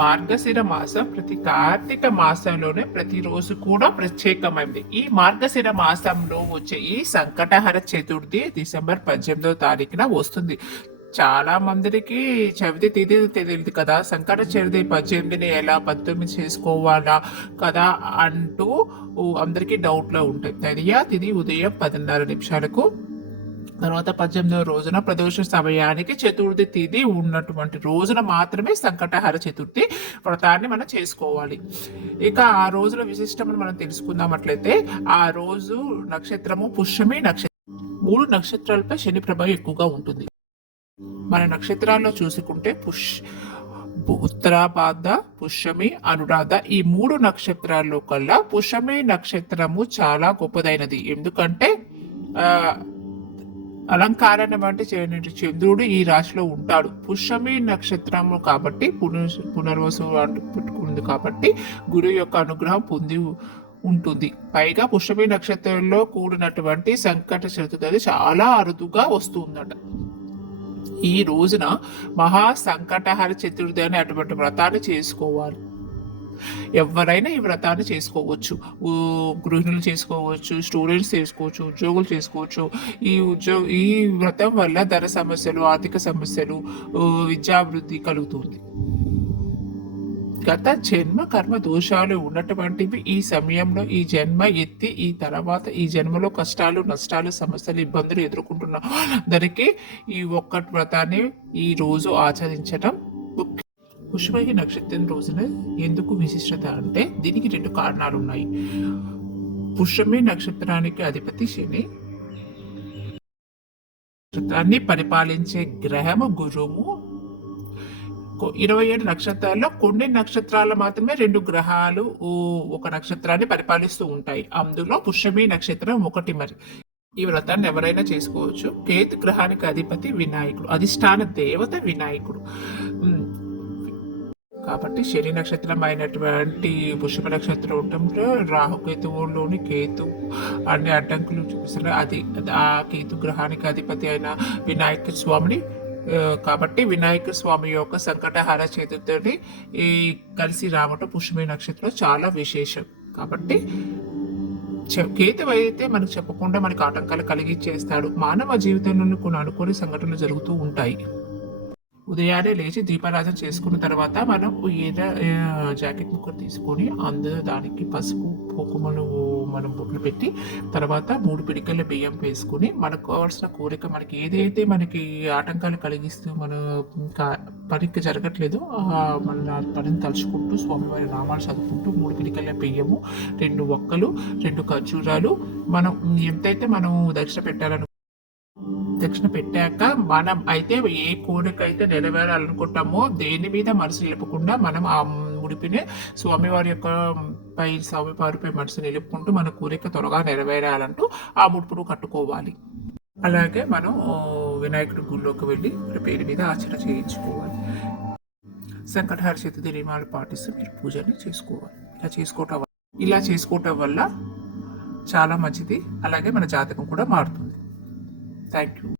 మార్గశిర మాసం ప్రతి కార్తీక మాసంలోనే ప్రతిరోజు కూడా ప్రత్యేకమైంది. ఈ మార్గశిర మాసంలో వచ్చే ఈ సంకటహర చతుర్థి డిసెంబర్ పద్దెనిమిదవ తారీఖున వస్తుంది. చాలా మందికి చవితి తేదీ తెలియదు కదా. సంకట చవితి పద్దెనిమిదిని ఎలా పంతొమ్మిది చేసుకోవాలా కదా అంటూ అందరికీ డౌట్లో ఉంటాయి. తెలియ తిది ఉదయం పదిన్నర నిమిషాలకు తర్వాత పద్దెనిమిదవ రోజున ప్రదోష సమయానికి చతుర్థి తిథి ఉన్నటువంటి రోజున మాత్రమే సంకటహార చతుర్థి వ్రతాన్ని మనం చేసుకోవాలి. ఇక ఆ రోజుల విశిష్టమని మనం తెలుసుకుందామట్లయితే ఆ రోజు నక్షత్రము పుష్యమి నక్షత్రం మూడు నక్షత్రాలపై శని ప్రభావం ఎక్కువగా ఉంటుంది. మన నక్షత్రాల్లో చూసుకుంటే పుష్ ఉత్తరాపాద పుష్యమి అనురాధ ఈ మూడు నక్షత్రాల్లో కల్లా పుష్యమి నక్షత్రము చాలా గొప్పదైనది. ఎందుకంటే ఆ అలంకారాన్ని వంటి చేయనట్టు చంద్రుడు ఈ రాశిలో ఉంటాడు. పుష్యమి నక్షత్రము కాబట్టి పునర్ పునర్వసు అంటూ పెట్టుకుంది కాబట్టి గురువు యొక్క అనుగ్రహం పొంది ఉంటుంది. పైగా పుష్యమి నక్షత్రంలో కూడినటువంటి సంకట చతుర్థి చాలా అరుదుగా వస్తుందట. ఈ రోజున మహా సంకటహర చతుర్థి అనే అటువంటి వ్రతాన్ని చేసుకోవాలి. ఎవరైనా ఈ వ్రతాన్ని చేసుకోవచ్చు. గృహిణులు చేసుకోవచ్చు స్టూడెంట్స్ చేసుకోవచ్చు ఉద్యోగులు చేసుకోవచ్చు. ఈ ఉద్యోగ ఈ వ్రతం వల్ల ధన సమస్యలు ఆర్థిక సమస్యలు విద్యాభివృద్ధి కలుగుతుంది. గత జన్మ కర్మ దోషాలు ఉన్నటువంటివి ఈ సమయంలో ఈ జన్మ ఎత్తి ఈ తర్వాత ఈ జన్మలో కష్టాలు నష్టాలు సమస్యలు ఇబ్బందులు ఎదుర్కొంటున్న వాళ్ళందరికీ ఈ ఒక్క వ్రతాన్ని ఈ రోజు ఆచరించడం ముఖ్యం. పుష్పహి నక్షత్రం రోజున ఎందుకు విశిష్టత అంటే దీనికి రెండు కారణాలు ఉన్నాయి. పుష్యమి నక్షత్రానికి అధిపతి శని. నక్షత్రాన్ని పరిపాలించే గ్రహము గురువు. ఇరవై ఏడు నక్షత్రాల్లో కొన్ని నక్షత్రాలు మాత్రమే రెండు గ్రహాలు ఒక నక్షత్రాన్ని పరిపాలిస్తూ ఉంటాయి. అందులో పుష్యమి నక్షత్రం ఒకటి మరి. ఈ వ్రతాన్ని ఎవరైనా చేసుకోవచ్చు. కేతు గ్రహానికి అధిపతి వినాయకుడు అధిష్టాన దేవత వినాయకుడు. కాబట్టి శని నక్షత్రం అయినటువంటి పుష్ప నక్షత్రం ఉండటంలో రాహుకేతువులోని కేతు అన్ని అడ్డంకులు చూపిస్తున్నారు. అది ఆ కేతు గ్రహానికి అధిపతి అయిన వినాయక స్వామిని కాబట్టి వినాయక స్వామి యొక్క సంకటహార చేతులతోటి ఈ కలిసి రావటం పుష్పమి నక్షత్రం చాలా విశేషం. కాబట్టి చె- కేతు అయితే మనకు చెప్పకుండా మనకు ఆటంకాలు కలిగించేస్తాడు. మానవ జీవితంలో కొన్ని అనుకోని సంఘటనలు జరుగుతూ ఉంటాయి. ఉదయాన్నే లేచి దీపారాధన చేసుకున్న తర్వాత మనం ఏదో జాకెట్ ముక్కలు తీసుకొని అందులో దానికి పసుపు కుంకుమలు మనం బొట్లు పెట్టి తర్వాత మూడు పిడికల బియ్యం వేసుకుని మనకు కావాల్సిన కోరిక మనకి ఏదైతే మనకి ఆటంకాలు కలిగిస్తూ మన ఇంకా పనికి జరగట్లేదు మన పనిని తలుచుకుంటూ స్వామివారి నామాలు చదువుకుంటూ మూడు పిడికల బియ్యము రెండు ఒక్కలు రెండు ఖర్జూరాలు మనం ఎంతైతే మనం దక్షిణ పెట్టాలను దక్షిణ పెట్టాక మనం అయితే ఏ కోరిక అయితే నెరవేరాలనుకుంటామో దేని మీద మనసు నిలుపకుండా మనం ఆ ముడిపిని స్వామివారి యొక్క పై స్వామివారిపై మనసు నిలుపుకుంటూ మన కోరిక త్వరగా నెరవేరాలంటూ ఆ ముడుపును కట్టుకోవాలి. అలాగే మనం వినాయకుడి గుళ్ళోకి వెళ్ళి మన పేరు మీద ఆచరణ చేయించుకోవాలి. సంకటహార చతుర్థి నియమాలు పాటిస్తూ మీరు పూజని చేసుకోవాలి. ఇలా చేసుకోవటం వల్ల ఇలా చేసుకోవటం వల్ల చాలా మంచిది. అలాగే మన జాతకం కూడా మారుతుంది. Thank you.